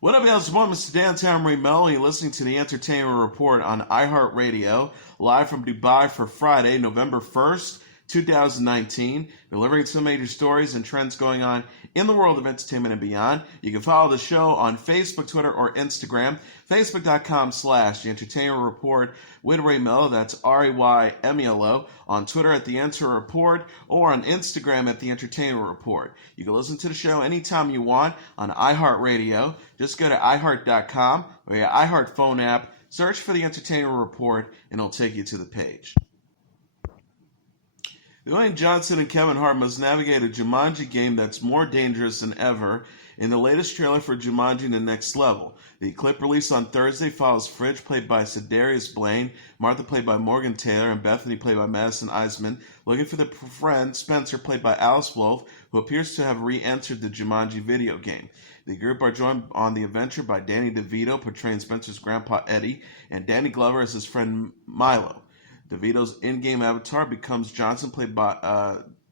What up, y'all? It's Mr. Downtown Melo. You're listening to the Entertainment Report on iHeartRadio, live from Dubai for Friday, November 1st, 2019, delivering some major stories and trends going on in the world of entertainment and beyond. You can follow the show on Facebook, Twitter, or Instagram. Facebook.com/The Entertainment Report with Ray Melo. That's RAYMELO. On Twitter at The Enter Report or on Instagram at The Entertainment Report. You can listen to the show anytime you want on iHeartRadio. Just go to iHeart.com or your iHeart phone app, search for The Entertainment Report, and it'll take you to the page. Dwayne Johnson and Kevin Hart must navigate a Jumanji game that's more dangerous than ever in the latest trailer for Jumanji The Next Level. The clip released on Thursday follows Fridge, played by Cedarius Blaine, Martha, played by Morgan Taylor, and Bethany, played by Madison Eisman, looking for their friend Spencer, played by Alice Wolf, who appears to have re-entered the Jumanji video game. The group are joined on the adventure by Danny DeVito, portraying Spencer's grandpa Eddie, and Danny Glover as his friend Milo. DeVito's in-game avatar becomes Johnson, who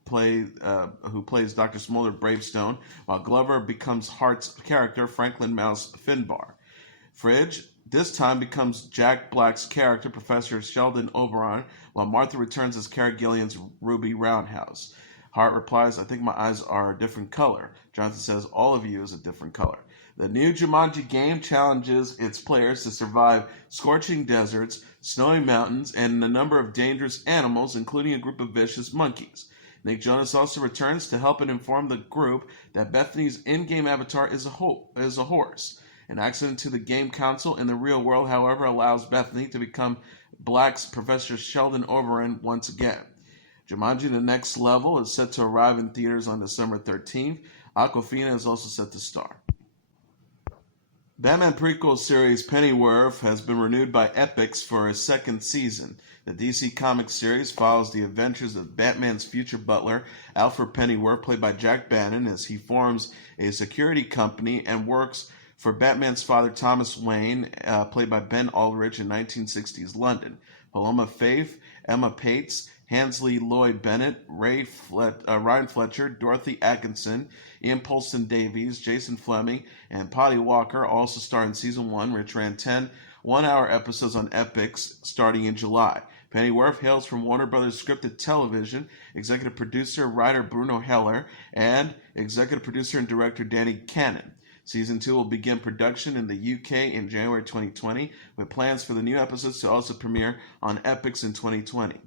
plays Dr. Smolder Bravestone, while Glover becomes Hart's character, Franklin Mouse Finbar. Fridge this time becomes Jack Black's character, Professor Sheldon Oberon, while Martha returns as Cara Gillian's Ruby Roundhouse. Hart replies, "I think my eyes are a different color." Johnson says, "All of you is a different color." The new Jumanji game challenges its players to survive scorching deserts, snowy mountains, and a number of dangerous animals, including a group of vicious monkeys. Nick Jonas also returns to help and inform the group that Bethany's in-game avatar is a horse. An accident to the game console in the real world, however, allows Bethany to become Black's Professor Sheldon Oberon once again. Jumanji The Next Level is set to arrive in theaters on December 13th. Awkwafina is also set to star. Batman prequel series Pennyworth has been renewed by Epix for a second season. The DC Comics series follows the adventures of Batman's future butler, Alfred Pennyworth, played by Jack Bannon, as he forms a security company and works for Batman's father, Thomas Wayne, played by Ben Aldrich, in 1960s London. Paloma Faith, Emma Pates, Hansley Lloyd Bennett, Ryan Fletcher, Dorothy Atkinson, Ian Polston Davies, Jason Fleming, and Polly Walker also star in Season 1, which ran 10 one-hour episodes on Epix starting in July. Pennyworth hails from Warner Brothers Scripted Television, executive producer, writer Bruno Heller, and executive producer and director Danny Cannon. Season 2 will begin production in the UK in January 2020, with plans for the new episodes to also premiere on Epix in 2020.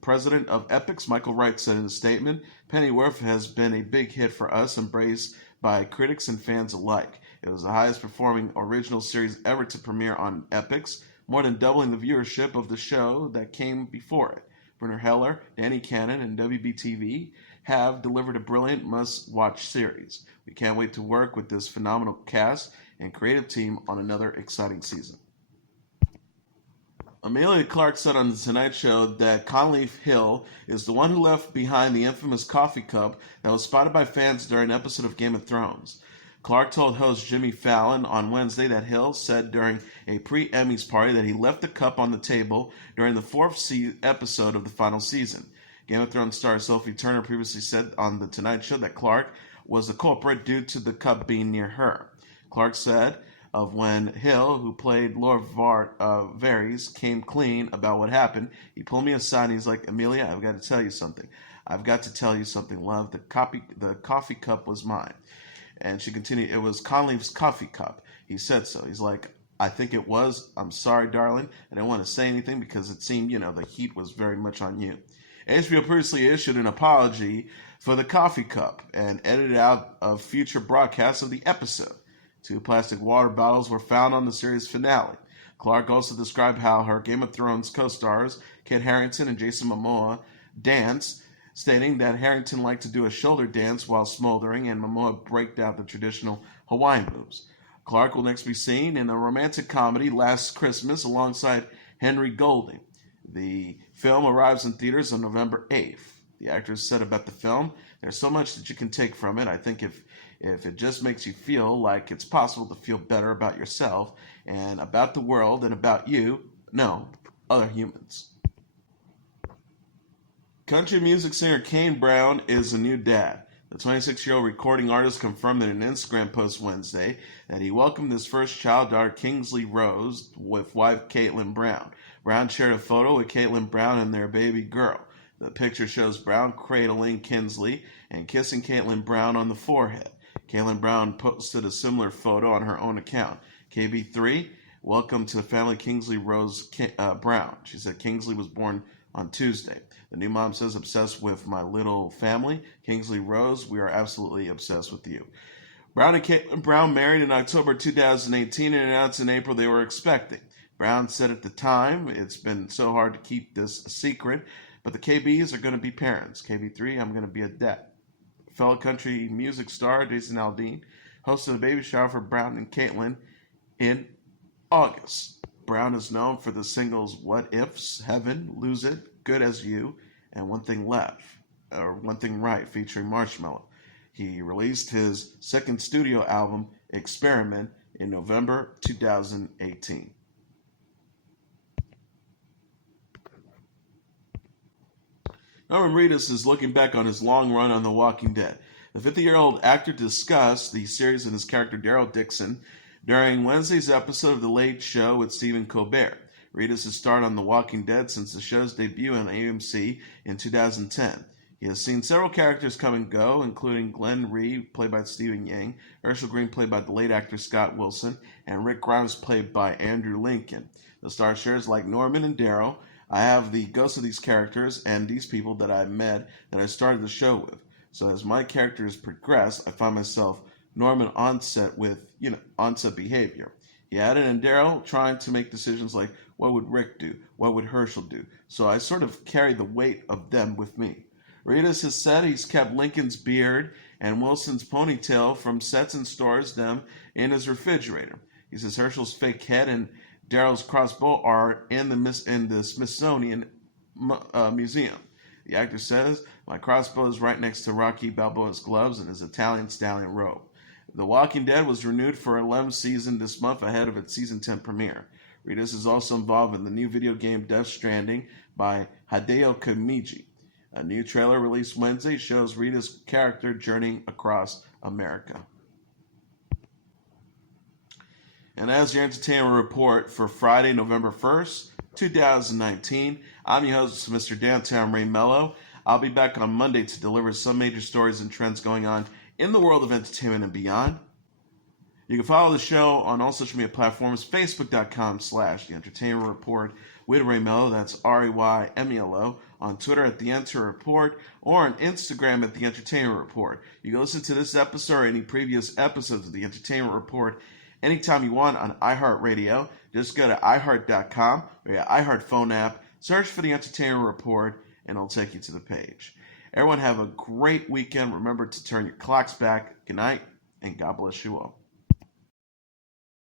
President of Epix, Michael Wright, said in a statement, "Pennyworth has been a big hit for us, embraced by critics and fans alike. It was the highest performing original series ever to premiere on Epix, more than doubling the viewership of the show that came before it. Bruno Heller, Danny Cannon, and WBTV have delivered a brilliant must-watch series. We can't wait to work with this phenomenal cast and creative team on another exciting season." Emilia Clarke said on The Tonight Show that Conleth Hill is the one who left behind the infamous coffee cup that was spotted by fans during an episode of Game of Thrones. Clarke told host Jimmy Fallon on Wednesday that Hill said during a pre-Emmys party that he left the cup on the table during the fourth episode of the final season. Game of Thrones star Sophie Turner previously said on The Tonight Show that Clarke was the culprit due to the cup being near her. Clarke said of when Hill, who played Lord Varys, came clean about what happened, "He pulled me aside and he's like, 'Emilia, I've got to tell you something. I've got to tell you something, love. The coffee cup was mine.' And she continued, 'It was Conleth's coffee cup. He said so. He's like, I think it was. I'm sorry, darling. I didn't want to say anything because it seemed, the heat was very much on you.' HBO previously issued an apology for the coffee cup and edited out of future broadcasts of the episode. 2 plastic water bottles were found on the series finale. Clarke also described how her Game of Thrones co-stars, Kit Harington and Jason Momoa, danced, stating that Harington liked to do a shoulder dance while smoldering and Momoa breaked out the traditional Hawaiian moves. Clarke will next be seen in the romantic comedy Last Christmas alongside Henry Golding. The film arrives in theaters on November 8th. The actress said about the film, "There's so much that you can take from it. I think if it just makes you feel like it's possible to feel better about yourself and about the world and about other humans." Country music singer Kane Brown is a new dad. The 26-year-old recording artist confirmed in an Instagram post Wednesday that he welcomed his first child, daughter Kingsley Rose, with wife Caitlin Brown. Brown shared a photo with Caitlin Brown and their baby girl. The picture shows Brown cradling Kingsley and kissing Caitlin Brown on the forehead. Caitlin Brown posted a similar photo on her own account. KB3, welcome to the family Kingsley Rose Brown. She said Kingsley was born on Tuesday. The new mom says, obsessed with my little family. Kingsley Rose, we are absolutely obsessed with you. Brown and Caitlin Brown married in October 2018 and announced in April they were expecting. Brown said at the time, it's been so hard to keep this a secret, but the KBs are going to be parents. KB3, I'm going to be a dad. Fellow country music star Jason Aldean hosted a baby shower for Brown and Caitlin in August. Brown is known for the singles What Ifs, Heaven, Lose It, Good As You, and One Thing Right, featuring Marshmello. He released his second studio album, Experiment, in November 2018. Norman Reedus is looking back on his long run on The Walking Dead. The 50-year-old actor discussed the series and his character Daryl Dixon during Wednesday's episode of The Late Show with Stephen Colbert. Reedus has starred on The Walking Dead since the show's debut on AMC in 2010. He has seen several characters come and go, including Glenn Reed, played by Stephen Yang, Herschel Green, played by the late actor Scott Wilson, and Rick Grimes, played by Andrew Lincoln. The star shares, like Norman and Daryl, I have the ghosts of these characters and these people that I met that I started the show with. So as my characters progress, I find myself Norman onset with, onset behavior. He added, and Daryl trying to make decisions like, what would Rick do? What would Herschel do? So I sort of carry the weight of them with me. Reedus has said he's kept Lincoln's beard and Wilson's ponytail from sets and stores them in his refrigerator. He says Herschel's fake head and Daryl's crossbow are in the Smithsonian Museum. The actor says, my crossbow is right next to Rocky Balboa's gloves and his Italian stallion robe. The Walking Dead was renewed for an 11th season this month ahead of its season 10 premiere. Reedus is also involved in the new video game Death Stranding by Hideo Kamiya. A new trailer released Wednesday shows Reedus' character journeying across America. And as your entertainment report for Friday, November 1st, 2019, I'm your host, Mr. Downtown Ray Melo. I'll be back on Monday to deliver some major stories and trends going on in the world of entertainment and beyond. You can follow the show on all social media platforms, facebook.com/The Entertainment Report with Ray Melo, that's RAYMELO, on Twitter at The Enter Report, or on Instagram at The Entertainment Report. You can listen to this episode or any previous episodes of The Entertainment Report anytime you want on iHeartRadio. Just go to iHeart.com or your iHeart phone app, search for The Entertainment Report, and it'll take you to the page. Everyone have a great weekend. Remember to turn your clocks back. Good night, and God bless you all.